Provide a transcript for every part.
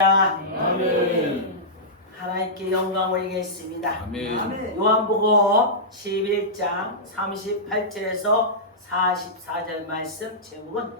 아멘. 하나님께 영광 올리겠습니다. 아멘. 요한복음 11장 38절에서 44절 말씀 제목은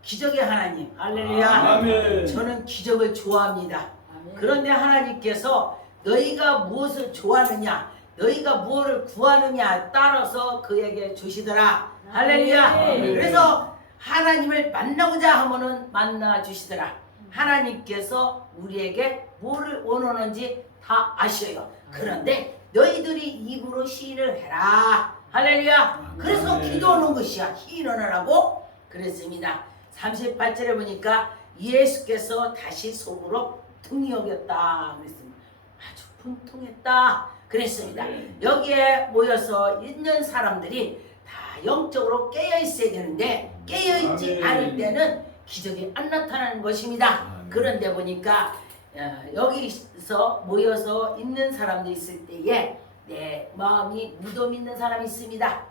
기적의 하나님. 할렐루야. 아멘. 저는 기적을 좋아합니다. 그런데 하나님께서 너희가 무엇을 좋아하느냐, 너희가 무엇을 구하느냐 따라서 그에게 주시더라. 할렐루야. 아멘. 그래서 하나님을 만나고자 하면은 만나 주시더라. 하나님께서 우리에게 뭐를 원하는지 다 아셔요. 그런데 너희들이 입으로 시인을 해라. 할렐루야. 그래서 기도하는 것이야. 시인을 하라고 그랬습니다. 38절에 보니까 예수께서 다시 속으로 등이 여겼다 그랬습니다. 아주 분통했다 그랬습니다. 여기에 모여서 있는 사람들이 다 영적으로 깨어 있어야 되는데 깨어 있지 않을 때는 기적이 안 나타나는 것입니다. 그런데 보니까 여기서 모여서 있는 사람도 있을 때에 내 마음이 무덤 있는 사람이 있습니다.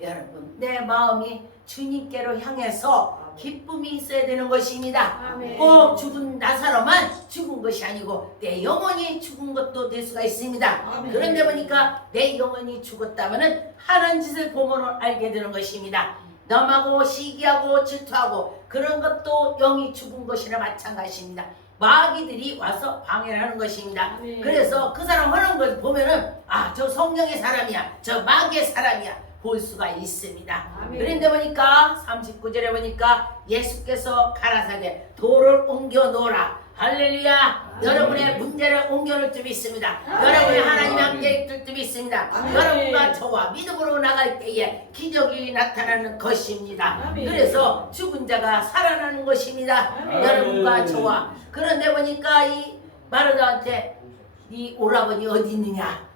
여러분, 내 마음이 주님께로 향해서 기쁨이 있어야 되는 것입니다. 아멘. 꼭 죽은 나사로만 죽은 것이 아니고 내 영혼이 죽은 것도 될 수가 있습니다. 아멘. 그런데 보니까 내 영혼이 죽었다면 하는 짓을 보면 알게 되는 것입니다. 남하고 시기하고 질투하고 그런 것도 영이 죽은 것이나 마찬가지입니다. 마귀들이 와서 방해를 하는 것입니다. 아멘. 그래서 그 사람 하는 걸 보면은 저 성령의 사람이야, 저 마귀의 사람이야 볼 수가 있습니다. 아멘. 그런데 보니까 39절에 보니까 예수께서 가라사대 돌을 옮겨 놓으라. 할렐루야. 아멘. 여러분의 문제를 옮겨 놓을 줄 믿습니다. 아멘. 여러분의 하나님의 함께 있을 줄 믿습니다. 아멘. 여러분과 저와 믿음으로 나갈 때에 기적이 나타나는 것입니다. 아멘. 그래서 죽은 자가 살아나는 것입니다. 아멘. 여러분과 저와. 그런데 보니까 이 마르다한테 이 오라버니 어디 있느냐?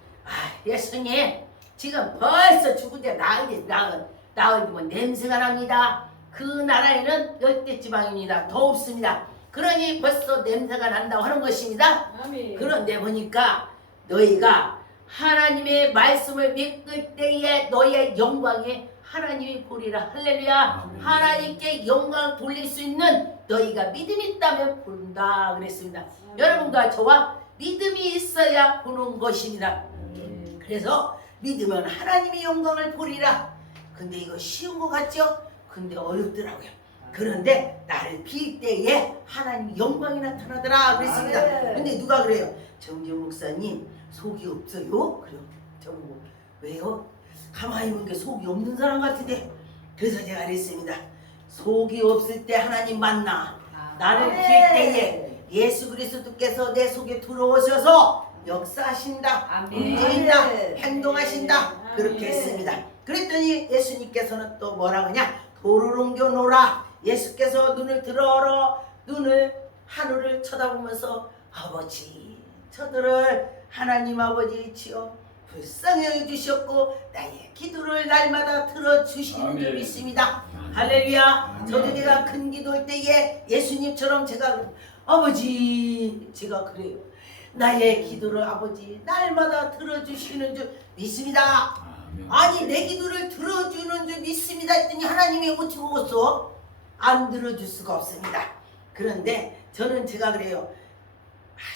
예수님 지금 벌써 죽은 자 나으면 냄새가 납니다. 그 나라에는 열대지방입니다. 덥습니다. 그러니 벌써 냄새가 난다고 하는 것입니다. 아멘. 그런데 보니까 너희가 하나님의 말씀을 믿을 때에 너희의 영광이 하나님이 보리라. 할렐루야. 아멘. 하나님께 영광을 돌릴 수 있는 너희가 믿음이 있다면 본다 그랬습니다. 아멘. 여러분과 저와 믿음이 있어야 보는 것입니다. 아멘. 그래서 믿으면 하나님의 영광을 보리라. 근데 이거 쉬운 것 같죠? 근데 어렵더라고요. 그런데 나를 빌 때에 하나님의 영광이 나타나더라 그랬습니다. 아멘. 근데 누가 그래요? 정지훈 목사님 속이 없어요? 그래요. 저보고 왜요? 가만히 보니까 속이 없는 사람 같은데. 그래서 제가 그랬습니다. 속이 없을 때 하나님 만나. 나를 빌 때에 예수 그리스도께서 내 속에 들어오셔서 역사하신다, 아멘. 움직인다, 아멘. 행동하신다. 아멘. 그렇게 했습니다. 그랬더니 예수님께서는 또 뭐라 그러냐? 돌을 옮겨 놓으라. 예수께서 눈을 들어라. 눈을 하늘을 쳐다보면서 아버지 저들을 하나님 아버지이시여 불쌍히 여겨주셨고 나의 기도를 날마다 들어주시는 줄 아멘. 믿습니다. 할렐루야. 아멘. 저도 내가 큰 기도할 때에 예수님처럼 제가 아버지 제가 그래요. 나의 기도를 아버지 날마다 들어주시는 줄 믿습니다. 아니 내 기도를 들어주는 줄 믿습니다 했더니 하나님이 어떻게 오겠어? 안 들어줄 수가 없습니다. 그런데 저는 제가 그래요.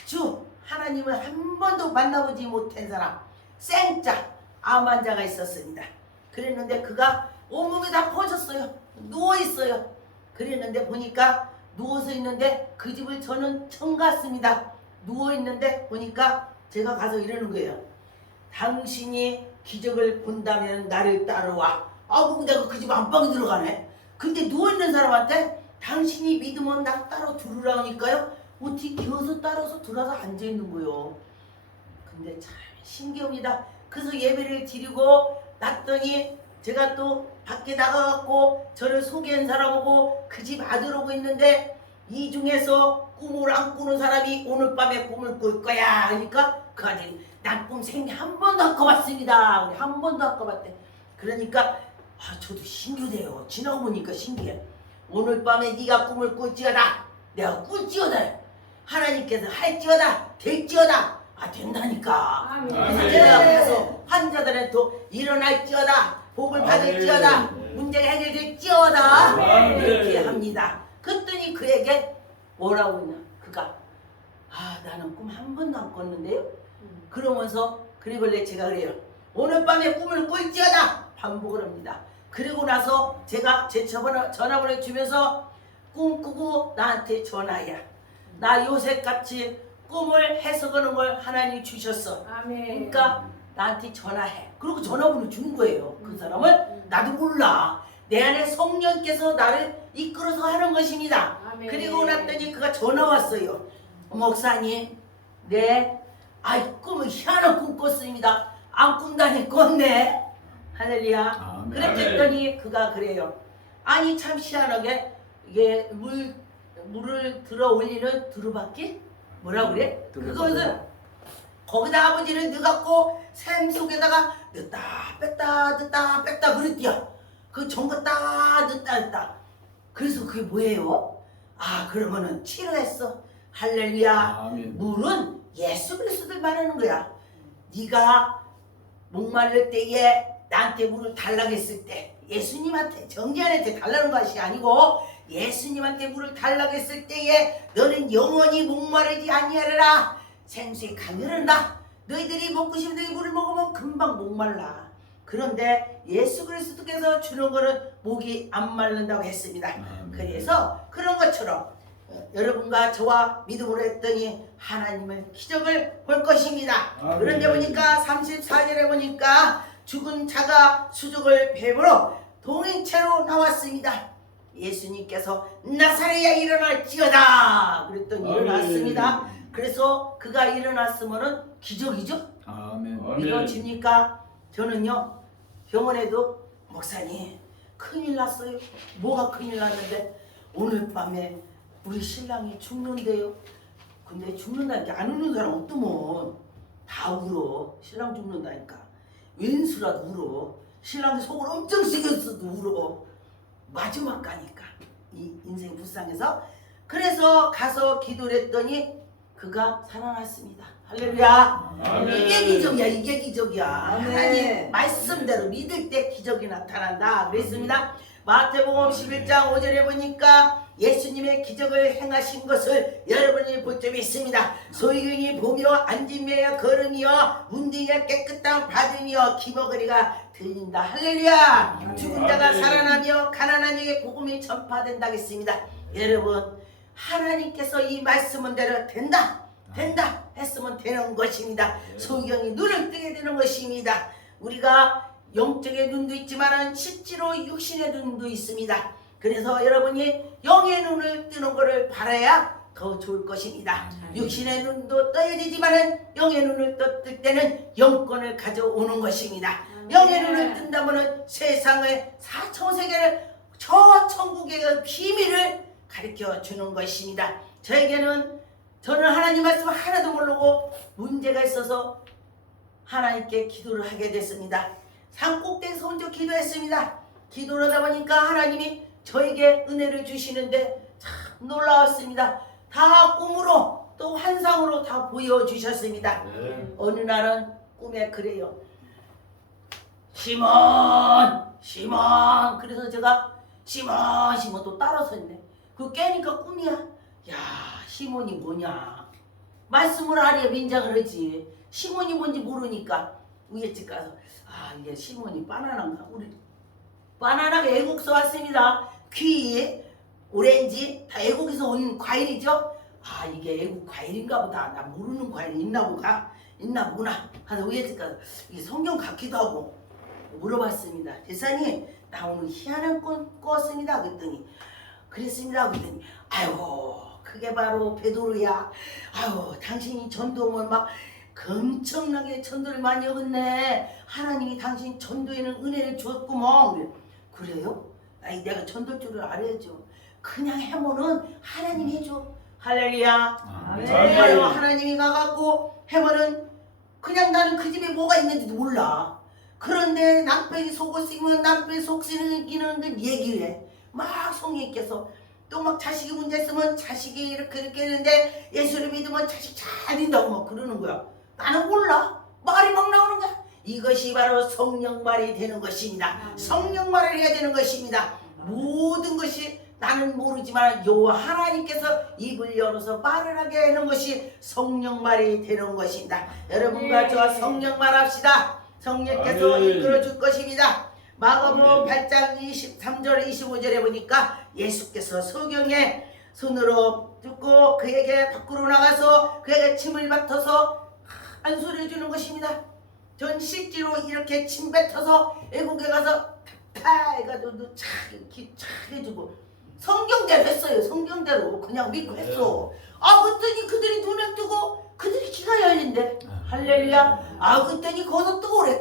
아주 하나님을 한 번도 만나보지 못한 사람 생자 암 환자가 있었습니다. 그랬는데 그가 온몸이 다 퍼졌어요. 누워있어요. 그랬는데 보니까 누워서 있는데 그 집을 저는 처음 갔습니다. 누워있는데 보니까 제가 가서 이러는 거예요. 당신이 기적을 본다면 나를 따라와. 내가 그 집 안방에 들어가네. 근데 누워있는 사람한테 당신이 믿으면 나 따라 들으라 하니까요. 어떻게 기어서 따라서 들어서 앉아있는 거예요. 근데 참 신기합니다. 그래서 예배를 드리고 났더니 제가 또 밖에 나가갖고 저를 소개한 사람하고 그 집 아들 오고 있는데 이 중에서 꿈을 안 꾸는 사람이 오늘 밤에 꿈을 꿀 거야 하니까 그 아들이 난 꿈 생리 한 번도 안 꿔봤습니다. 한 번도 안 꿔봤대. 그러니까 저도 신기해요. 지나고 보니까 신기해. 오늘 밤에 네가 꿈을 꿀지어다. 내가 꿀지어다. 하나님께서 할지어다. 될지어다. 된다니까. 아멘. 그래서 제가 가서 환자들한테 일어날지어다. 복을 받을지어다. 문제가 해결될지어다. 아멘. 이렇게 합니다. 그랬더니 그에게 뭐라고 했냐? 그가 아 나는 꿈 한 번도 안 꿨는데요. 그러면서 그리고래 제가 그래요. 오늘 밤에 꿈을 꿀지어다 반복을 합니다. 그리고 나서 제가 제 전화번호 주면서 꿈 꾸고 나한테 전화해. 나 요새같이 꿈을 해석하는 걸 하나님이 주셨어. 아멘. 그러니까 나한테 전화해. 그리고 전화번호 준 거예요. 그 사람은 나도 몰라. 내 안에 성령께서 나를 이끌어서 하는 것입니다. 아멘. 그리고 났더니 그가 전화 왔어요. 목사님, 네, 아이 꿈을 희한한 꿈 꿨습니다. 안 꾼다니 꿨네. 할렐루야. 아멘. 그렇게 했더니 그가 그래요. 아니 참 희한하게 이게 물을 들어 올리는 두루바퀴? 뭐라 그래? 그것은 거기다 아버지를 넣어갖고 샘 속에다가 넣었다 뺐다 그랬디요. 그 전거 넣었다. 그래서 그게 뭐예요? 아 그러면은 치료했어. 할렐루야. 아멘. 물은 예수 그리스도를 말하는 거야. 네가 목마를 때에 나한테 물을 달라고 했을 때 예수님한테 정죄한한테 달라는 것이 아니고 예수님한테 물을 달라고 했을 때에 너는 영원히 목마르지 아니하리라. 생수의 강이 흐른다. 너희들이 먹고 싶은 데 물을 먹으면 금방 목말라. 그런데 예수 그리스도께서 주는 거는 목이 안 마른다고 했습니다. 그래서 그런 것처럼 여러분과 저와 믿음으로 했더니 하나님은 기적을 볼 것입니다. 아멘. 그런데 보니까 34절에 보니까 죽은 자가 수족을 뱀으로 동행체로 나왔습니다. 예수님께서 나사렛야 일어날지어다 그랬더니 아멘. 일어났습니다. 그래서 그가 일어났으면은 기적이죠. 아멘. 믿어집니까? 저는요 병원에도 목사님 큰일 났어요. 뭐가 큰일 났는데 오늘 밤에 우리 신랑이 죽는데요. 근데 죽는다는 게 안 우는 사람 없더만 다 울어. 신랑 죽는다니까 왼수라도 울어. 신랑이 속을 엄청 쓰겼어도 울어. 마지막 가니까 이 인생 불쌍해서 그래서 가서 기도를 했더니 그가 살아났습니다. 할렐루야. 아멘. 이게 기적이야. 이게 기적이야. 아멘. 하나님 말씀대로 믿을 때 기적이 나타난다 그랬습니다. 마태복음 11장 5절에 보니까 예수님의 기적을 행하신 것을 여러분이 볼 점이 있습니다. 소유경이 보며 앉으며 걸으며 문둥이가 깨끗한 받으며 기머거리가 들린다. 할렐루야. 아멘. 죽은 자가 아멘. 살아나며 가난한 이에게 복음이 전파된다 했습니다. 여러분 하나님께서 이 말씀은대로 된다 했으면 되는 것입니다. 소경이 눈을 뜨게 되는 것입니다. 우리가 영적의 눈도 있지만 실제로 육신의 눈도 있습니다. 그래서 여러분이 영의 눈을 뜨는 것을 바라야 더 좋을 것입니다. 육신의 눈도 떠야 되지만 영의 눈을 뜰 때는 영권을 가져오는 것입니다. 영의 눈을 뜬다면 세상의 사천세계를 저 천국의 비밀을 가르쳐 주는 것입니다. 저는 하나님 말씀 하나도 모르고 문제가 있어서 하나님께 기도를 하게 됐습니다. 산꼭대기에서 혼자 기도했습니다. 기도를 하다 보니까 하나님이 저에게 은혜를 주시는데 참 놀라웠습니다. 다 꿈으로 또 환상으로 다 보여주셨습니다. 어느 날은 꿈에 그래요. 시몬 그래서 제가 시몬 또 따라서 했네. 그 깨니까 꿈이야. 야 시몬이 뭐냐 말씀을 하려 민작을 하지. 시몬이 뭔지 모르니까 위에 집 가서 아 이게 시몬이 바나나인가. 우리 바나나가 애국에서 왔습니다. 귀 오렌지 다 애국에서 온 과일이죠. 아 이게 애국 과일인가 보다. 나 모르는 과일이 있나 보구나 하서 위에 집 가서 이게 성경 같기도 하고 물어봤습니다. 제사님 나 오늘 희한한 꿈 꿨습니다. 그랬더니 그랬습니다. 그랬더니 아이고 그게 바로 베드로야. 아유 당신이 전도하면 막 엄청나게 전도를 많이 얻었네. 하나님이 당신 전도에는 은혜를 주었구먼. 그래요? 아니 내가 전도할 줄을 알아야죠. 그냥 해보는 하나님 해줘. 할렐루야. 정말로 하나님이 가갖고 해보는 그냥 나는 그 집에 뭐가 있는지도 몰라. 그런데 남편이 속을 쓰면 남편이 속 쓰는 건 얘기해. 막 성령께서 또 막 자식이 문제 있으면 자식이 이렇게 했는데 예수를 믿으면 자식 잘 된다고 막 그러는 거야. 나는 몰라. 말이 막 나오는 거야. 이것이 바로 성령 말이 되는 것입니다. 성령 말을 해야 되는 것입니다. 모든 것이 나는 모르지만 여호와 하나님께서 입을 열어서 말을 하게 하는 것이 성령 말이 되는 것입니다. 여러분과 저와 성령 말합시다. 성령께서 아멘. 이끌어 줄 것입니다. 마가복음 8장 23절 25절에 보니까 예수께서 소경에 손으로 뜯고 그에게 밖으로 나가서 그에게 침을 뱉어서 안수를 주는 것입니다. 전 실제로 이렇게 침 뱉어서 애국에 가서 탁 해가지고 착 이렇게 착 해주고 성경대로 했어요. 성경대로 그냥 믿고 했어. 아 그랬더니 그들이 눈을 뜨고 그들이 귀가 열린대. 할렐루야. 아 그랬더니 거기서 또 오래.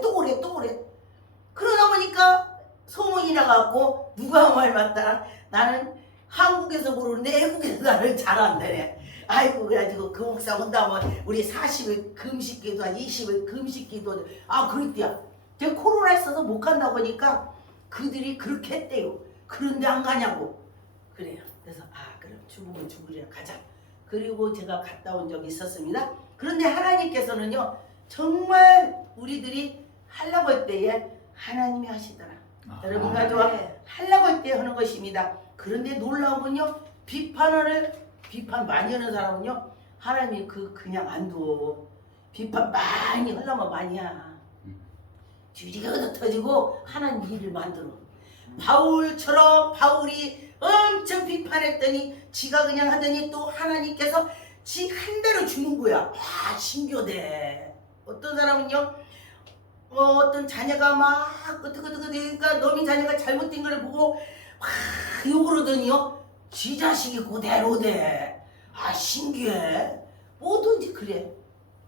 그러다 보니까 소문이 나갖고 누가 말 맞다. 나는 한국에서 모르는데 애국에서 나를 잘한다네. 아이고 그래가지고 그 목사 온다면 우리 40일 금식기도 한 20일 금식기도 아 그랬대요. 제가 코로나 있어서 못 간다고 하니까 그들이 그렇게 했대요. 그런데 안 가냐고. 그래요. 그래서 아 그럼 죽으면 죽으랴 가자. 그리고 제가 갔다 온 적이 있었습니다. 그런데 하나님께서는요 정말 우리들이 하려고 할 때에 하나님이 하시더라. 여러분과 저와 하려고 할 때 하는 것입니다. 그런데 놀라운 건요 비판 많이 하는 사람은요 하나님이 그냥 안 둬. 비판 많이 하려면 많이 하. 주리가 얻어 터지고 하나님 일을 만들어. 바울처럼 바울이 엄청 비판했더니 지가 그냥 하더니 또 하나님께서 지 한 대로 주는 거야. 와 신교대. 어떤 사람은요 어떤 자녀가 막 끄덕끄덕거리니까 너미 자녀가 잘못된 걸 보고 막 욕을 하더니요 지 자식이 그대로 돼. 아 신기해. 뭐든지 그래.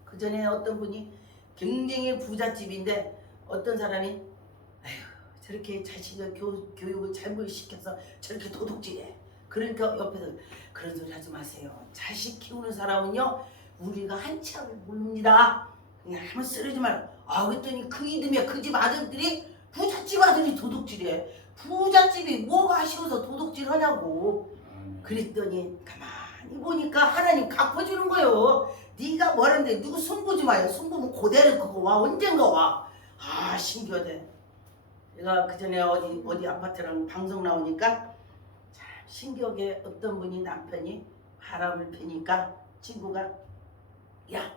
그 전에 어떤 분이 굉장히 부잣집인데 어떤 사람이 아휴 저렇게 자식을 교육을 잘못 시켜서 저렇게 도둑질해. 그러니까 옆에서 그런 소리 하지 마세요. 자식 키우는 사람은요 우리가 한참을 모릅니다. 그냥 한번 쓰러지 말고. 아 그랬더니 그 이듬해 그 집 아들들이 부잣집 아들이 도둑질해. 부잣집이 뭐가 아쉬워서 도둑질 하냐고. 그랬더니 가만히 보니까 하나님 갚아주는 거예요. 네가 뭐라는데 누구 손보지 마요. 손보면 그대로 그거 와. 언젠가 와. 아 신기하대. 내가 그 전에 어디 아파트랑 방송 나오니까 참 신기하게 어떤 분이 남편이 바람을 피니까 친구가 야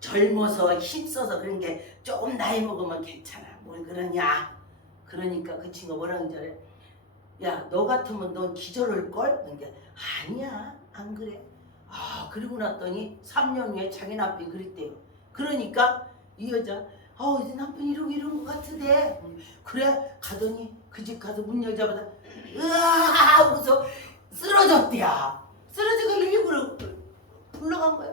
젊어서 힘써서 그런 게 조금 나이 먹으면 괜찮아. 뭘 그러냐. 그러니까 그 친구가 뭐라는 줄 알아요? 야 너 같으면 넌 기절할걸? 그러니까 아니야 안 그래. 아 그리고 났더니 3년 후에 자기 남편이 그랬대요. 그러니까 이 여자 내 남편이 이런 것 같은데 그래 가더니 그 집 가서 문 여자보다 으아 하고서 쓰러졌대야. 쓰러지고 일부러 불러간 거야.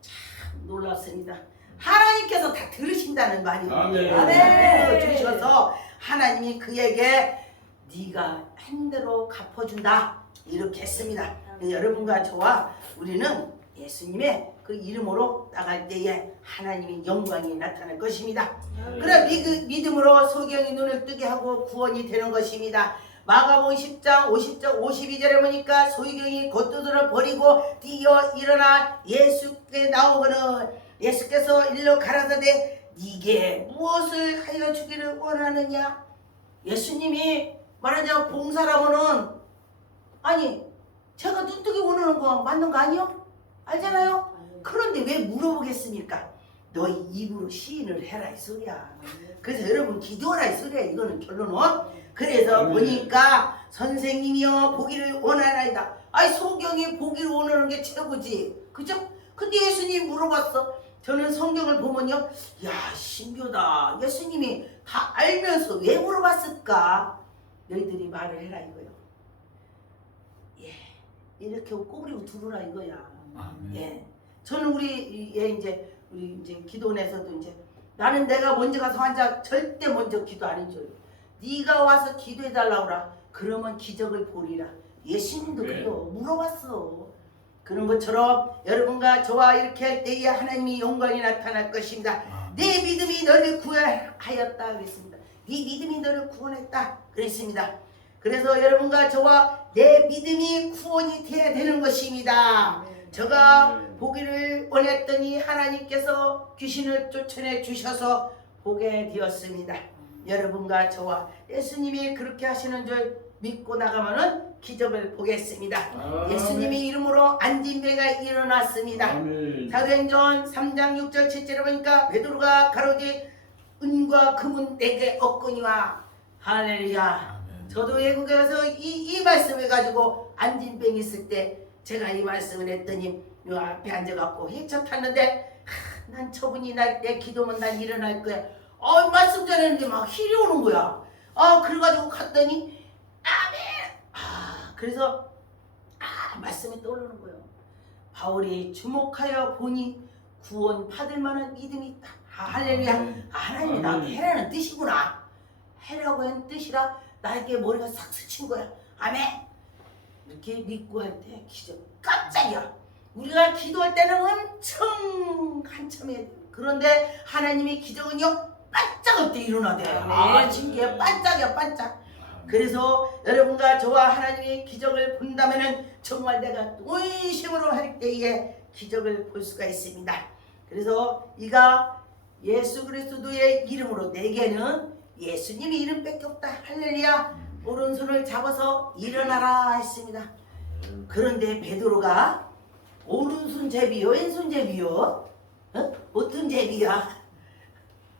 참 놀랍습니다. 하나님께서 다 들으신다는 말이에요. 아멘. 주셔서 하나님이 그에게 네가 한 대로 갚아준다 이렇게 했습니다. 여러분과 저와 우리는 예수님의 그 이름으로 나갈 때에 하나님의 영광이 나타날 것입니다. 그래 믿음으로 소경이 눈을 뜨게 하고 구원이 되는 것입니다. 마가복음 10장 50절 52절에 보니까 소경이 겉옷을 버리고 뛰어 일어나 예수께 나오거늘 예수께서 일러 가라사대 네게 무엇을 하여 주기를 원하느냐. 예수님이 말하자면 봉사라고는 아니 제가 눈뜨기 원하는 거 맞는 거 아니요? 알잖아요? 그런데 왜 물어보겠습니까? 너 입으로 시인을 해라 이 소리야. 그래서 여러분 기도하라 이 소리야. 이거는 결론은. 그래서 보니까 선생님이여 보기를 원하나이다. 아이 소경이 보기를 원하는 게 최고지. 그죠? 근데 예수님이 물어봤어. 저는 성경을 보면요 야 신교다. 예수님이 다 알면서 왜 물어봤을까? 너희들이 말을 해라 이거요. 예, 이렇게 꼬부리고 두르라 이거야. 예, 저는 우리 이제 기도원에서도 이제 나는 내가 먼저 가서 환자 절대 먼저 기도 안 해줘요. 네가 와서 기도해 달라고 그라. 그러면 기적을 보리라. 예수님도 그래요. 물어봤어. 그런 것처럼 여러분과 저와 이렇게 할 때에 하나님이 영광이 나타날 것입니다. 내 믿음이 너를 구원하였다 그랬습니다. 네 믿음이 너를 구원했다 그랬습니다. 그래서 여러분과 저와 내 믿음이 구원이 되어야 되는 것입니다. 제가 보기를 원했더니 하나님께서 귀신을 쫓아내 주셔서 보게 되었습니다. 여러분과 저와 예수님이 그렇게 하시는 줄 믿고 나가면은 기적을 보겠습니다. 아멘. 예수님의 이름으로 안진배가 일어났습니다. 아멘. 사도행전 3장 6절 7절에 보니까 베드로가 가로되 은과 금은 내게 없거니와. 할렐루야. 아멘. 저도 외국에 가서 이 말씀을 가지고 안진병이 있을 때 제가 이 말씀을 했더니 요 앞에 앉아갖고 회차 탔는데 난 저분이 내 기도면 난 일어날 거야. 말씀 전했는데 막 힐이 오는 거야. 그래가지고 갔더니 아멘. 그래서 말씀이 떠오르는 거예요. 바울이 주목하여 보니 구원 받을 만한 믿음이 있다. 할렐루야. 아멘. 하나님이 나한테 해라는 뜻이구나. 해라고 한 뜻이라 나에게 머리가 싹 스친 거야. 아멘. 이렇게 믿고 할 때 기적 깜짝이야. 우리가 기도할 때는 엄청 한참에 그런데 하나님의 기적은요 반짝할 때 일어나대. 신기해. 반짝이야 반짝. 그래서 여러분과 저와 하나님의 기적을 본다면은 정말 내가 의심으로 할 때에 기적을 볼 수가 있습니다. 그래서 이가 예수 그리스도의 이름으로 내게는 예수님의 이름밖에 없다. 할렐루야. 오른손을 잡아서 일어나라 했습니다. 그런데 베드로가 오른손 제비요 왼손 제비요 어떤 제비야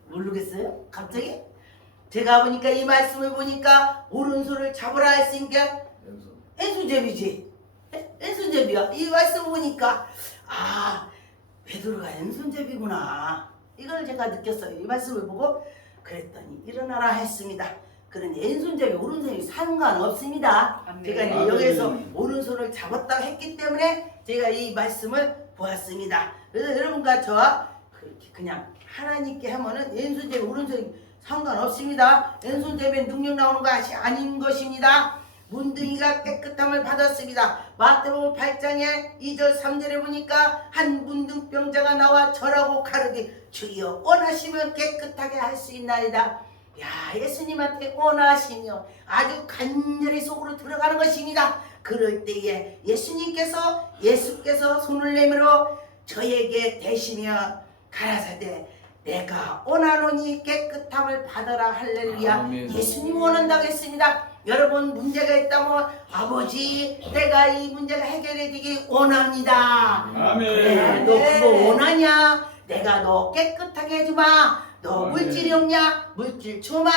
모르겠어요. 갑자기 제가 보니까 이 말씀을 보니까 오른손을 잡으라 했으니까 왼손 제비지. 왼손 제비야. 이 말씀 보니까 베드로가 왼손 제비구나. 이걸 제가 느꼈어요. 이 말씀을 보고 그랬더니 일어나라 했습니다. 그런데 왼손잡이 오른손이 상관없습니다. 제가 이제 여기서 오른손을 잡았다고 했기 때문에 제가 이 말씀을 보았습니다. 그래서 여러분과 저와 그렇게 그냥 하나님께 하면은 왼손잡이 오른손이 상관없습니다. 왼손잡이에 능력 나오는 것이 아닌 것입니다. 문둥이가 깨끗함을 받았습니다. 마태복음 8장에 2절 3절에 보니까 한 문둥병자가 나와 절하고 가르되 주여 원하시면 깨끗하게 할 수 있나이다. 예수님한테 원하시며 아주 간절히 속으로 들어가는 것입니다. 그럴 때에 예수께서 손을 내밀어 저에게 대시며 가라사대 내가 원하노니 깨끗함을 받아라. 할렐루야. 아멘. 예수님 원한다고 했습니다. 여러분 문제가 있다면 아버지 내가 이 문제가 해결해 되기 원합니다. 아멘. 그래 너 그거 원하냐? 내가 너 깨끗하게 해주마. 너 물질이 없냐? 물질 주마.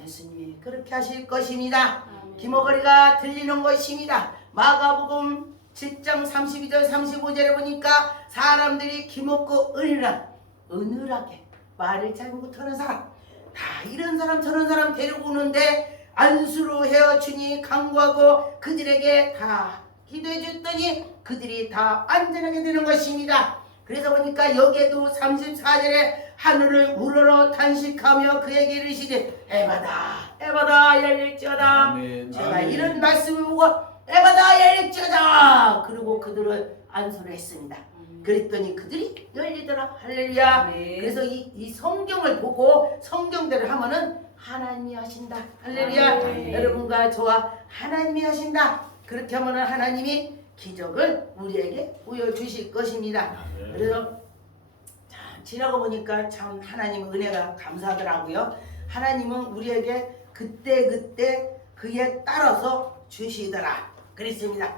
예수님이 그렇게 하실 것입니다. 기머거리가 들리는 것입니다. 마가복음 7장 32절 35절에 보니까 사람들이 기먹고 은은하게 말을 잘 못하는 사람 다 이런 사람 저런 사람 데리고 오는데 안수로 헤어주니 강구하고 그들에게 다 기도해 줬더니 그들이 다 안전하게 되는 것입니다. 그래서 보니까 여기에도 34절에 하늘을 우러러 탄식하며 그에게 이르시되 에바다 열릴지어다. 제가 아멘. 이런 말씀을 보고 에바다 열릴지어다. 그리고 그들을 안수를 했습니다. 그랬더니 그들이 열리더라. 할렐루야. 아멘. 그래서 이 성경을 보고 성경대로 하면은 하나님이 하신다. 할렐루야. 아멘. 여러분과 저와 하나님이 하신다. 그렇게 하면은 하나님이 기적을 우리에게 보여주실 것입니다. 그래서 지나고 보니까 참 하나님 은혜가 감사하더라고요. 하나님은 우리에게 그때 그에 따라서 주시더라. 그랬습니다.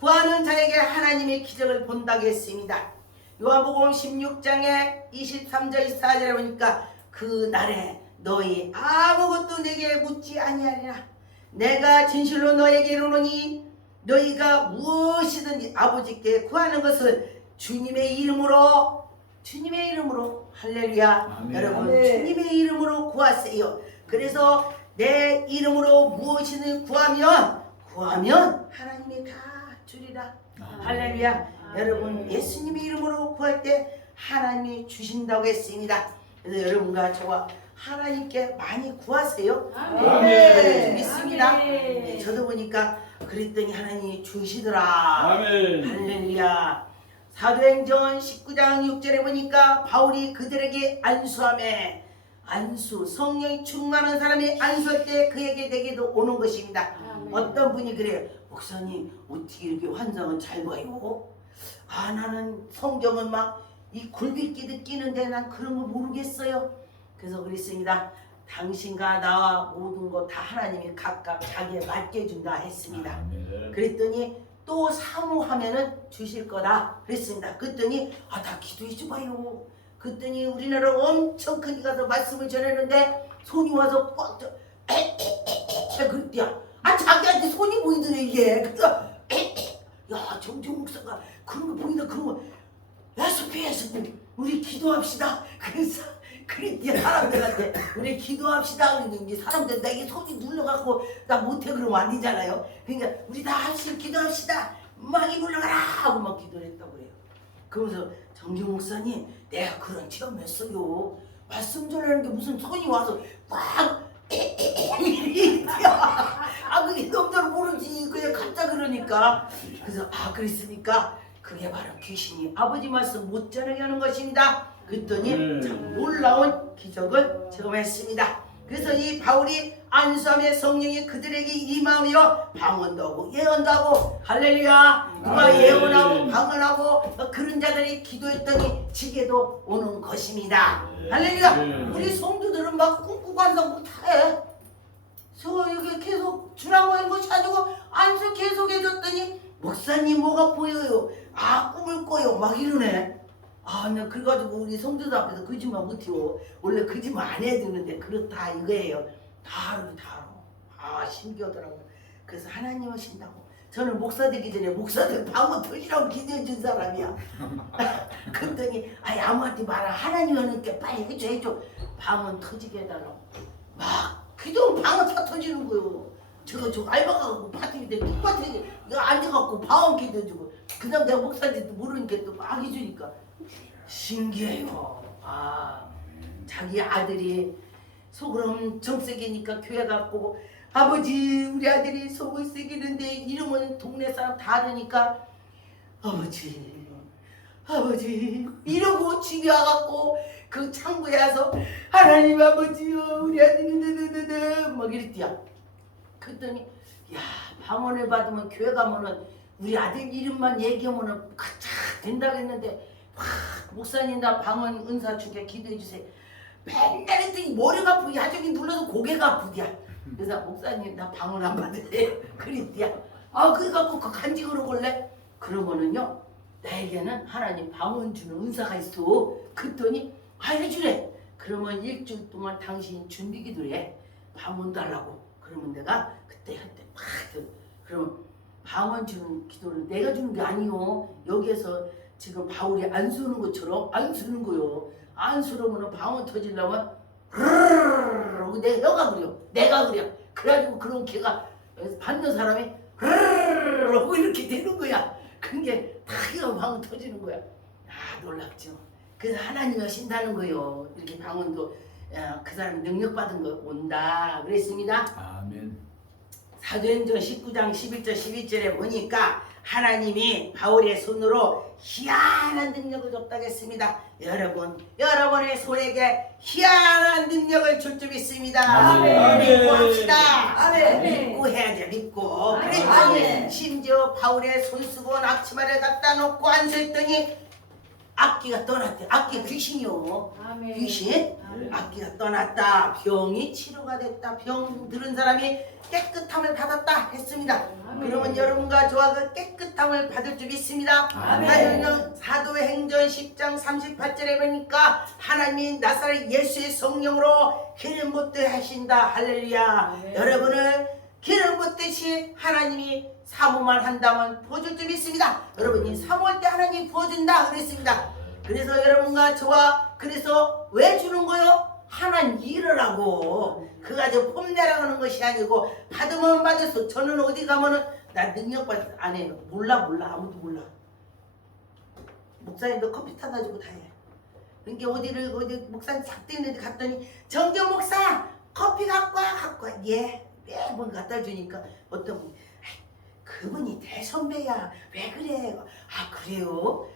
구하는 자에게 하나님의 기적을 본다고 했습니다. 요한복음 16장에 23절 24절에 보니까 그 날에 너희 아무것도 내게 묻지 아니하리라. 내가 진실로 너에게 이르노니 너희가 무엇이든지 아버지께 구하는 것을 주님의 이름으로 할렐루야. 아멘. 여러분 아멘. 주님의 이름으로 구하세요. 그래서 내 이름으로 무엇이든 구하면 하나님이 다 주리라. 할렐루야. 여러분 예수님의 이름으로 구할 때 하나님이 주신다고 했습니다. 그래서 여러분과 저와 하나님께 많이 구하세요. 아멘. 믿습니다. 아멘. 네, 저도 보니까 그랬더니 하나님이 주시더라. 아멘. 할렐루야. 사도행전 19장 6절에 보니까 바울이 그들에게 안수하매 성령이 충만한 사람이 안수할 때 그에게 내게도 오는 것입니다. 아멘. 어떤 분이 그래요. 목사님 어떻게 이렇게 환상은 잘 봐요? 나는 성경은 막 이 굴비끼듯 끼는데 난 그런 거 모르겠어요. 그래서 그랬습니다. 당신과 나와 모든 것 다 하나님이 각각 자기에 맡겨준다 했습니다. 아멘. 그랬더니 또 사모하면은 주실 거다 그랬습니다. 그랬더니 다 기도해 줘봐요. 그랬더니 우리나라 엄청 큰 데 가서 말씀을 전했는데 손이 와서 꽉 저, 그랬대야. 자기한테 손이 보이더래 이게. 그래서 야 정정 목사가 그런 거 보인다 그런 거 야수피 우리 기도합시다. 그래서 그랬대야 사람들한테 우리 기도합시다. 그랬는데 사람들 내게 손이 눌러갖고 나 못해 그러면 안 되잖아요. 그러니까 우리 다 합시다 기도합시다. 막 입을러가라 하고 막 기도를 했다고 그래요. 그러면서 정경 목사님 내가 그런 체험했어요. 말씀 전하는 게 무슨 손이 와서 꽉 그게 너무나 모르지 그냥 가짜 그러니까. 그래서 그랬으니까 그게 바로 귀신이 아버지 말씀 못 전하게 하는 것입니다. 그랬더니 참 놀라운 기적을 체험했습니다. 그래서 이 바울이 안수함의 성령이 그들에게 임하며 방언도 하고 예언도 하고 할렐루야 누가 예언하고 방언하고 그런 자들이 기도했더니 지게도 오는 것입니다. 할렐루야. 우리 성도들은 막 꿈꾸고 한다고 다 해. 여기 계속 주라고 한 것이 아니고 안수 계속 해줬더니 목사님 뭐가 보여요? 꿈을 꿔요 막 이러네. 나 그래가지고 우리 성도들 앞에서 거짓말 못해요. 원래 거짓말 안 해야 되는데 그렇다 이거예요. 다 알아. 신기하더라고요. 그래서 하나님 하신다고. 저는 목사 되기 전에 목사들 방언 터지라고 기도해 준 사람이야. 그랬더니 아무한테 말아. 하나님 하니까 빨리 해줘. 방언 터지게 해달라고. 막 기도하면 방언 다 터지는 거예요. 저거 알바가고 파티인데 똑같이 앉아갖고 방언 기도해주고 그 다음 내가 목사인지도 모르니까 또 막 해주니까 신기해요. 자기 아들이 속을 엄청 세게니까 교회 갖고 아버지 우리 아들이 속을 세기는데 이러면 동네 사람 다 아니까 아버지 이러고 집에 와갖고 그 창고에 와서 하나님 아버지요 우리 아들이 막 이랬대야. 그랬더니 방언을 받으면 교회 가면은 우리 아들 이름만 얘기하면은 가차 된다고 했는데 목사님 나 방언 은사 주게 기도해 주세요. 맨날 했더니 머리가 아프고 야적이 눌러서 고개가 아프디야. 그래서 목사님 나 방언 안 받을래 그랬디야. 그래갖고 그 간직으로 볼래? 그러면은요 나에게는 하나님 방언 주는 은사가 있어. 그랬더니 해주래. 그러면 일주일 동안 당신이 준비 기도를 해. 방언 달라고. 그러면 내가 그때 한때 그러면 방언 주는 기도를 내가 주는 게 아니요. 여기에서 지금 바울이 안 쓰는 것처럼 안 쓰는 거요. 안 쓰려면 방언 터지려면 내가 그려. 그래가지고 그런 개가 받는 사람이 하고 이렇게 되는 거야. 그게 다 방언 터지는 거야. 놀랍죠. 그래서 하나님이 하신다는 거요. 이렇게 방언도 그 사람이 능력 받은 거 온다 그랬습니다. 아멘. 사도행전 19장 11절 12절에 보니까 하나님이 바울의 손으로 희한한 능력을 줬다고 했습니다. 여러분의 손에게 희한한 능력을 줄 줄 믿습니다. 아멘. 믿고 합시다. 아멘. 믿고 해야죠. 믿고. 아멘. 그랬더니 심지어 바울의 손 쓰고 앞치마를 갖다 놓고 앉아있더니 악기가 떠났대. 악기 귀신이요. 아멘. 귀신. 아멘. 악기가 떠났다. 병이 치료가 됐다. 병 들은 사람이 깨끗함을 받았다 했습니다. 아멘. 그러면 여러분과 저와 그 깨끗함을 받을 줄 믿습니다. 아멘. 사도행전 10장 38절에 보니까 하나님이 나사렛 예수의 성령으로 기름 붓듯 하신다. 할렐루야. 아멘. 여러분을 기름 붓듯이 하나님이 사모만 한다면 부어줄 줄 믿습니다. 여러분이 사모할 때 하나님이 부어준다 그랬습니다. 그래서 여러분과 저와 그래서 왜 주는 거요? 하나님 일을 하고 그가 저 폼내라고 하는 것이 아니고 받으면 받았어. 저는 어디 가면은 나 능력 받 안 해요. 몰라 아무도 몰라. 목사님도 커피 타다 주고 다 해. 그러니까 어디 목사님 싹 뛰는데 갔더니 정경 목사 커피 갖고 와. 예. 매번 갖다 주니까 어떤 분이 그분이 대선배야 왜 그래? 그래요?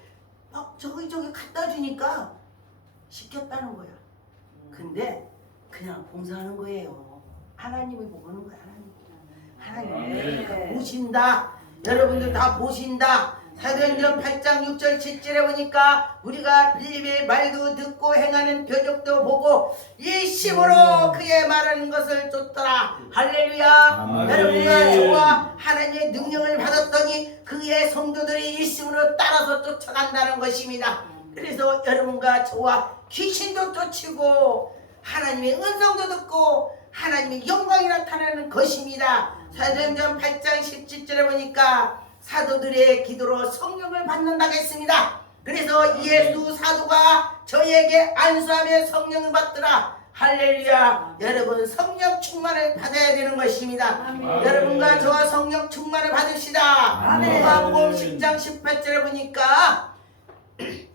막 저기 갖다 주니까 시켰다는 거야. 근데 그냥 봉사하는 거예요. 하나님이 보는 거야. 하나님 아멘. 보신다. 여러분들 다 보신다. 사도행전 8장 6절 7절에 보니까 우리가 빌립의 말도 듣고 행하는 표적도 보고 일심으로 그의 말하는 것을 쫓더라. 할렐루야. 여러분과 저와 하나님의 능력을 받았더니 그의 성도들이 일심으로 따라서 쫓아간다는 것입니다. 그래서 여러분과 저와 귀신도 쫓고 하나님의 은성도 듣고 하나님의 영광이 나타나는 것입니다. 사도행전 8장 17절에 보니까 사도들의 기도로 성령을 받는다고 했습니다. 그래서 예수 사도가 저에게 안수하며 성령을 받더라. 할렐루야. 여러분 성령 충만을 받아야 되는 것입니다. 여러분과 저와 성령 충만을 받읍시다. 누가복음 10장 18절에 보니까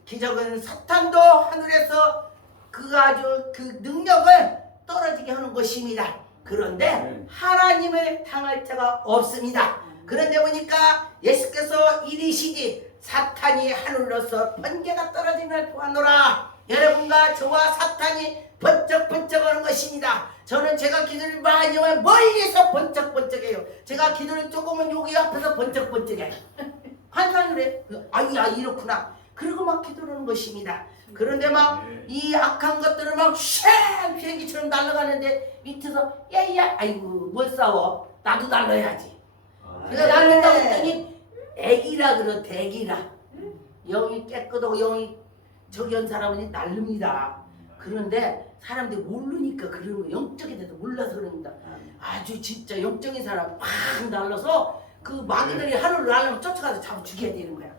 기적은 사탄도 하늘에서 그 아주 그 능력을 떨어지게 하는 것입니다. 그런데 하나님을 당할 자가 없습니다. 그런데 보니까 예수께서 이르시기 사탄이 하늘로서 번개가 떨어지면 보아노라. 여러분과 저와 사탄이 번쩍번쩍 하는 것입니다. 저는 제가 기도를 많이 하면 멀리서 번쩍번쩍해요. 제가 기도를 조금은 여기 앞에서 번쩍번쩍해. 환상이 그래. 아야 이렇구나. 그리고 막 기도를 하는 것입니다. 그런데 막 이 악한 것들을 막 쉥 비행기처럼 날아가는데 밑에서 야야 아이고 뭘 싸워. 나도 날라야지. 내가 날린다고 했더니 애기라 그렇대. 애기라. 영이 깨끗하고 영이 저기 한 사람은 날릅니다. 그런데 사람들이 모르니까 그런 거 영적에 대해서 몰라서 그럽니다. 아주 진짜 영적인 사람 팍 날라서 그 마귀들이 하늘로 날라면 쫓아가서 잡아 죽여야 되는 거야.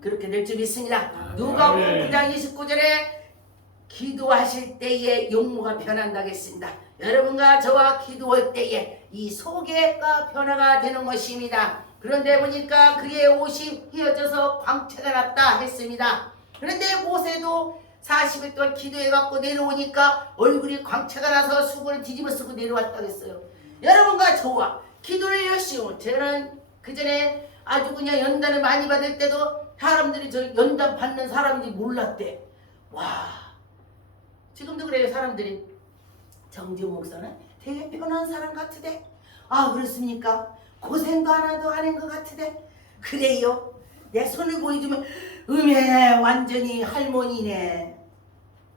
그렇게 될 줄 믿습니다. 누가복음 9장 29절에 기도하실 때에 용모가 변한다고 했습니다. 여러분과 저와 기도할 때에 이 속에가 변화가 되는 것입니다. 그런데 보니까 그의 옷이 휘어져서 광채가 났다 했습니다. 그런데 모세도 40일 동안 기도해갖고 내려오니까 얼굴이 광채가 나서 수건을 뒤집어 쓰고 내려왔다고 했어요. 여러분과 저와 기도를 열심히 저는 그전에 아주 그냥 연단을 많이 받을 때도 사람들이 저 연단 받는 사람인지 몰랐대. 와 지금도 그래요. 사람들이 정지호 목사는 되게 편한 사람 같으대. 아 그렇습니까? 고생도 하나도 안 한 것 같으대. 그래요. 내 손을 보여주면 음에 완전히 할머니네.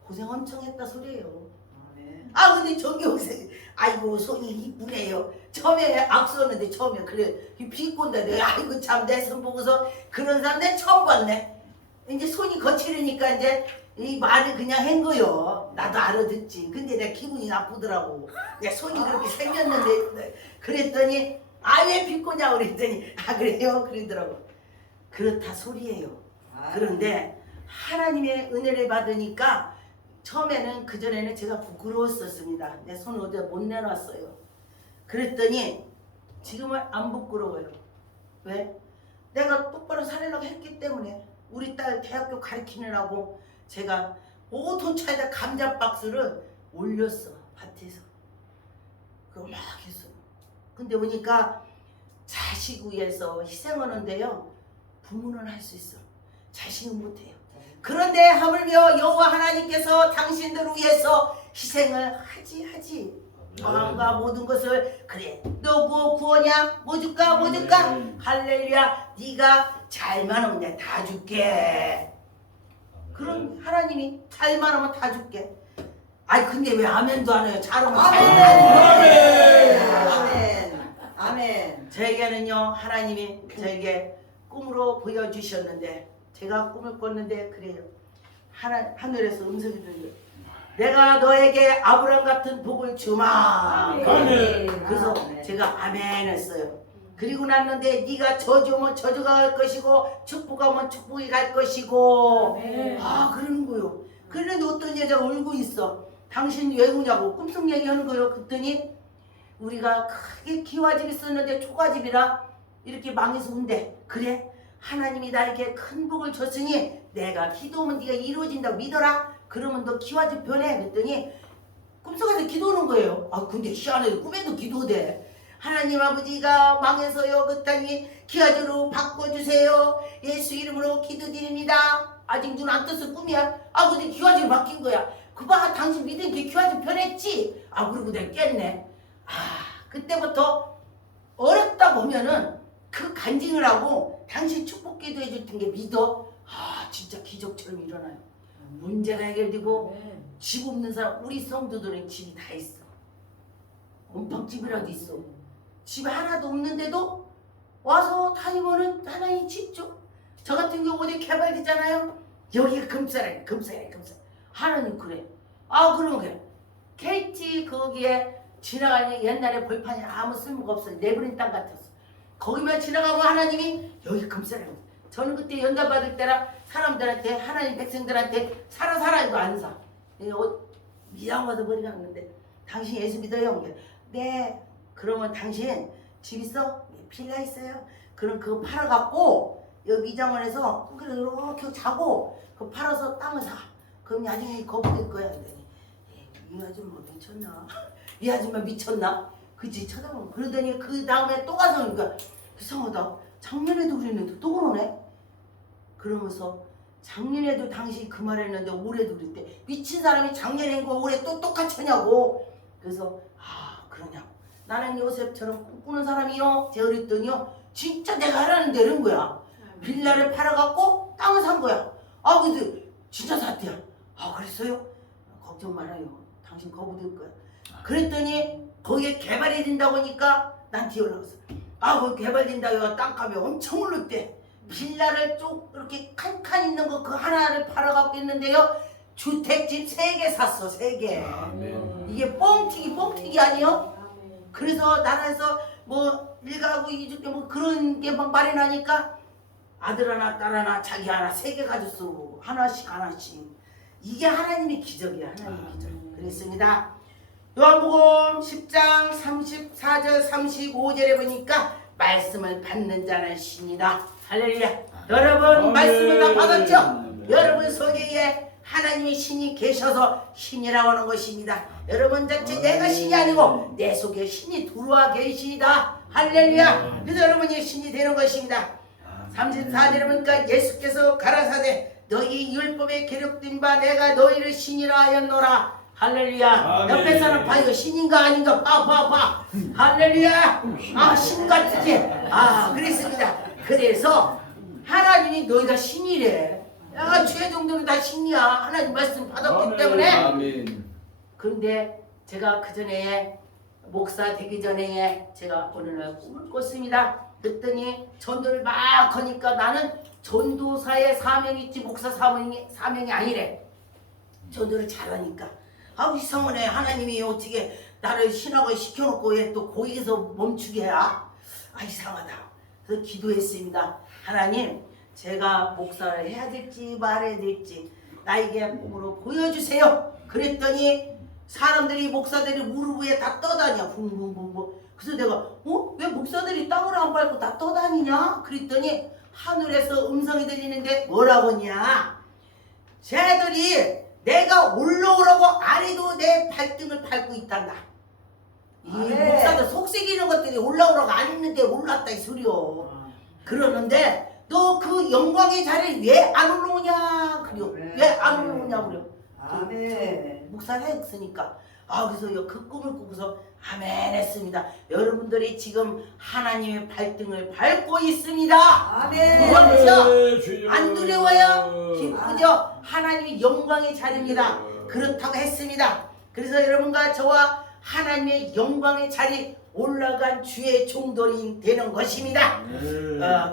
고생 엄청 했다 소리예요. 아 근데 정지호 목사님 아이고 손이 이쁘네요. 처음에 악수했는데 처음에 그래 비꼰다 내가 아이고 참 내 손 보고서 그런 사람 내가 처음 봤네. 이제 손이 거칠으니까 이제 이 말을 그냥 한 거요. 나도 알아듣지. 근데 내가 기분이 나쁘더라고. 내 손이 그렇게 생겼는데 그랬더니 아 왜 비꼬냐고 그랬더니 아 그래요? 그러더라고. 그렇다 소리예요. 그런데 하나님의 은혜를 받으니까 처음에는 그전에는 제가 부끄러웠었습니다. 내 손을 어디다 못 내놨어요. 그랬더니 지금은 안 부끄러워요. 왜? 내가 똑바로 살려고 했기 때문에 우리 딸 대학교 가르치느라고 제가 5톤 차에다 감자 박스를 올렸어. 밭에서. 그거 막 했어. 근데 보니까 자식 위해서 희생하는데요. 부모는 할 수 있어. 자식은 못해요. 그런데 하물며 여호와 하나님께서 당신들을 위해서 희생을 하지. 마음과 모든 것을 그래 너 뭐 구하냐? 뭐 줄까? 할렐루야. 네가 잘만 하면 내가 다 줄게. 그런 하나님이 잘만 하면 다 줄게. 아이 근데 왜 아멘도 안 해요? 잘하면 아멘. 저에게는요 하나님이 저에게 꿈으로 보여주셨는데 제가 꿈을 꿨는데 그래요. 하늘에서 음성이 들려요. 내가 너에게 아브라함 같은 복을 주마. 그래서 제가 아멘 했어요. 그리고 났는데 네가 저주면 저주가 갈 것이고 축복하면 축복이 갈 것이고 아 그러는 거요. 그런데 어떤 여자가 울고 있어. 당신 왜 우냐고 꿈속 얘기하는 거요. 그랬더니 우리가 크게 기와집이 썼는데 초가집이라 이렇게 망해서 운대. 그래 하나님이 나에게 큰 복을 줬으니 내가 기도하면 네가 이루어진다고 믿어라. 그러면 너 기와집 변해. 그랬더니 꿈속에서 기도하는 거예요. 아 근데 희한해. 꿈에도 기도돼. 하나님 아버지가 망해서요 그랬더니 기와집으로 바꿔주세요. 예수 이름으로 기도드립니다. 아직 눈 안 떴어. 꿈이야. 아 근데 기와집이 바뀐 거야. 그봐 당신 믿은 게 기와집 변했지. 아 그리고 내가 깼네. 아 그때부터 어렵다고 하면은 그 간증을 하고 당신 축복 기도해 줄 텐게 믿어. 아 진짜 기적처럼 일어나요. 문제가 해결되고 집 없는 사람 우리 성도들은 집이 다 있어. 온방집이라도 있어. 집 하나도 없는데도 와서 다니면은 하나님 집 줘. 저 같은 경우 어디 개발되잖아요. 여기가 금사래. 하나님 그래. 아 그러면 그래. KT 거기에 지나가는 옛날에 벌판이 아무 쓸모가 없어. 내버린 땅 같았어. 거기만 지나가면 하나님이 여기 금사래. 저는 그때 연단 받을 때라 사람들한테 하나님 백성들한테 사라 이거 안 사. 미안하다 머리가 갔는데 당신 예수 믿어요? 네. 그러면 당신 집 있어? 빌라 있어요? 그럼 그거 팔아갖고 여기 미장원에서 그래 이렇게 자고 그거 팔아서 땅을 사. 그럼 나중에 거부될 거야. 그러더니 이 아줌마 미쳤나? 이 아줌마 미쳤나? 그치 쳐다보면 그러더니 그 다음에 또 가서 그러니까 이상하다. 작년에도 그랬는데 또 그러네? 그러면서 작년에도 당신이 그 말 했는데 올해도 그랬대. 미친 사람이 작년에 거 올해 또 똑같이 하냐고. 그래서 아 그러냐고. 나는 요셉처럼 꿈꾸는 사람이요. 제가 그랬더니요. 진짜 내가 하라는 대로 한 거야. 빌라를 팔아갖고 땅을 산 거야. 아 근데 진짜 샀대요. 아 그랬어요? 걱정 말아요. 당신 거부될 거야. 그랬더니 거기에 개발이 된다고 하니까 나한테 연락왔어. 아 거기 개발된다고 땅값이 엄청 오르대. 빌라를 쭉 이렇게 칸칸 있는 거 그 하나를 팔아갖고 있는데요. 주택집 3개 샀어. 3개. 이게 뻥튀기 아니요? 그래서 나라에서 뭐 1가구 2주택 뭐 그런 게 막 마련하니까 아들 하나 딸 하나 자기 하나 3개 가졌어. 하나씩 이게 하나님의 기적이야. 하나님의 기적. 그랬습니다. 요한복음 10장 34절 35절에 보니까 말씀을 받는 자는 신이다. 할렐루야. 여러분 말씀을 다 받았죠? 여러분 속에 하나님의 신이 계셔서 신이라고 하는 것입니다. 여러분 자체 내가 신이 아니고 내 속에 신이 들어와 계시다. 할렐루야. 그래서 여러분이 신이 되는 것입니다. 34절에 보니까 예수께서 가라사대 너희 율법에 기록된 바 내가 너희를 신이라 하였노라. 할렐루야. 옆에 사람 봐요. 신인가 아닌가 봐. 할렐루야. 아 신 같으지. 아 그랬습니다. 그래서 하나님이 너희가 신이래. 야 죄 정도는 다 신이야. 하나님 말씀 받았기 때문에. 그런데 제가 그 전에 목사 되기 전에 제가 어느 날 꿈을 꿨습니다. 그랬더니 전도를 막 하니까 나는 전도사의 사명이 있지 목사 사명이 아니래. 전도를 잘하니까. 아 이상하네. 하나님이 어떻게 나를 신학을 시켜놓고 왜 또 거기서 멈추게 해야? 아 이상하다. 그래서 기도했습니다. 하나님 제가 목사를 해야 될지 말아야 될지 나에게 몸으로 보여주세요. 그랬더니 사람들이 목사들이 무릎 위에 다 떠다녀. 붕붕붕붕. 그래서 내가 왜 목사들이 땅을 안 밟고 다 떠다니냐? 그랬더니 하늘에서 음성이 들리는데 뭐라고 하냐? 쟤들이 내가 올라오라고 안 해도 내 발등을 밟고 있단다. 이 목사들 속삭이는 것들이 올라오라고 안 했는데 올랐다 이 소리요. 그러는데 너 그 영광의 자리에 왜 안 올라오냐? 그래요. 왜 안 올라오냐 그래요. 아멘. 목사를 했으니까. 아 그래서 그 꿈을 꾸고서 아멘 했습니다. 여러분들이 지금 하나님의 발등을 밟고 있습니다. 아멘. 그렇죠? 안 두려워요? 기쁘죠? 하나님의 영광의 자리입니다. 그렇다고 했습니다. 그래서 여러분과 저와 하나님의 영광의 자리 올라간 주의 종들이 되는 것입니다.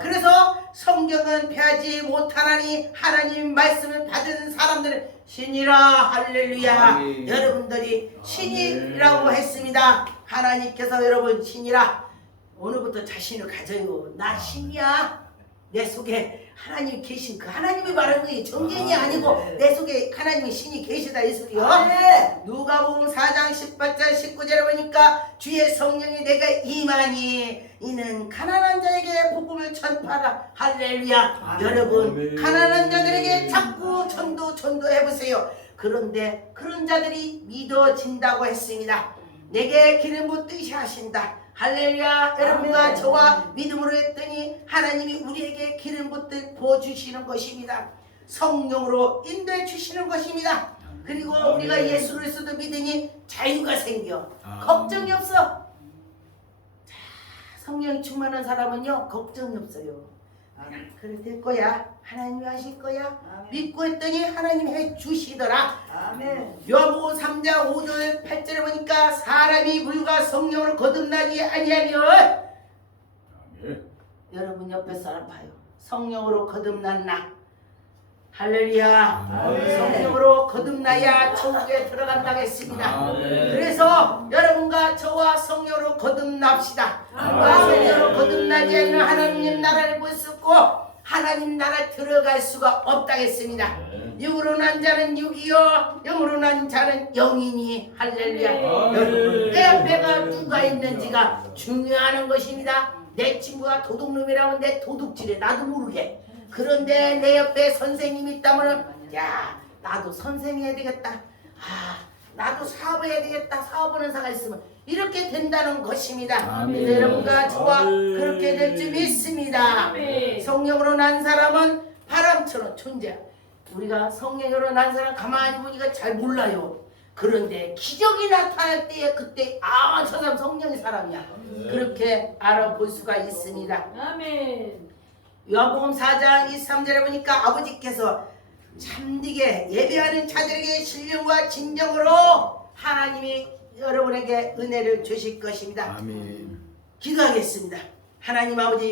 그래서 성경은 패하지 못하나니 하나님 말씀을 받은 사람들은 신이라. 할렐루야. 여러분들이 신이라고 했습니다. 하나님께서 여러분 신이라. 오늘부터 자신을 가져요. 나 신이야. 내 속에 하나님이 계신 그 하나님이 말하는 거예요. 정견이 아니고 내 속에 하나님이 신이 계시다 이 소리요. 누가복음 4장 18절 19절에 보니까 주의 성령이 내가 임하니 이는 가난한 자에게 복음을 전파하라. 할렐루야. 여러분 가난한 자들에게 자꾸 전도해보세요. 그런데 그런 자들이 믿어진다고 했습니다. 내게 기름 붓듯이 하신다. 할렐루야. 여러분과 저와 믿음으로 했더니 하나님이 우리에게 기름 붓듯 부어주시는 것입니다. 성령으로 인도해 주시는 것입니다. 그리고 우리가 예수 그리스도 믿으니 자유가 생겨. 걱정이 없어. 자, 성령이 충만한 사람은요 걱정이 없어요. 그래 될 거야. 하나님이 하실 거야. 아멘. 믿고 했더니 하나님이 해주시더라. 아멘. 요한복음 3장 5절 8절에 보니까 사람이 물과 성령으로 거듭나지 아니하면 여러분 옆에 사람 봐요. 성령으로 거듭난 나. 할렐루야. 아멘. 성령으로 거듭나야 천국에 들어간다고 했습니다. 아멘. 그래서 여러분과 저와 성령으로 거듭납시다. 우리가 성령으로 거듭나지 않으면 하나님 나라를 볼 수 없고 하나님 나라 들어갈 수가 없다고 했습니다. 육으로 난 자는 육이요 영으로 난 자는 영이니. 할렐루야. 여러분 내 앞에가 누가 있는지가 중요한 것입니다. 내 친구가 도둑놈이라면 내 도둑질해 나도 모르게. 그런데 내 옆에 선생님이 있다면 야 나도 선생이 해야 되겠다. 아 나도 사업해야 되겠다. 사업하는 사가 있으면 이렇게 된다는 것입니다. 아멘. 여러분과 저와 그렇게 될 줄 믿습니다. 성령으로 난 사람은 바람처럼 존재. 우리가 성령으로 난 사람 가만히 보니까 잘 몰라요. 그런데 기적이 나타날 때에 그때 아 저 사람 성령의 사람이야. 그렇게 알아볼 수가 있습니다. 아멘. 요한복음 4장 23절에 보니까 아버지께서 참되게 예배하는 자들에게 신령과 진정으로 하나님이 여러분에게 은혜를 주실 것입니다. 아멘. 기도하겠습니다. 하나님 아버지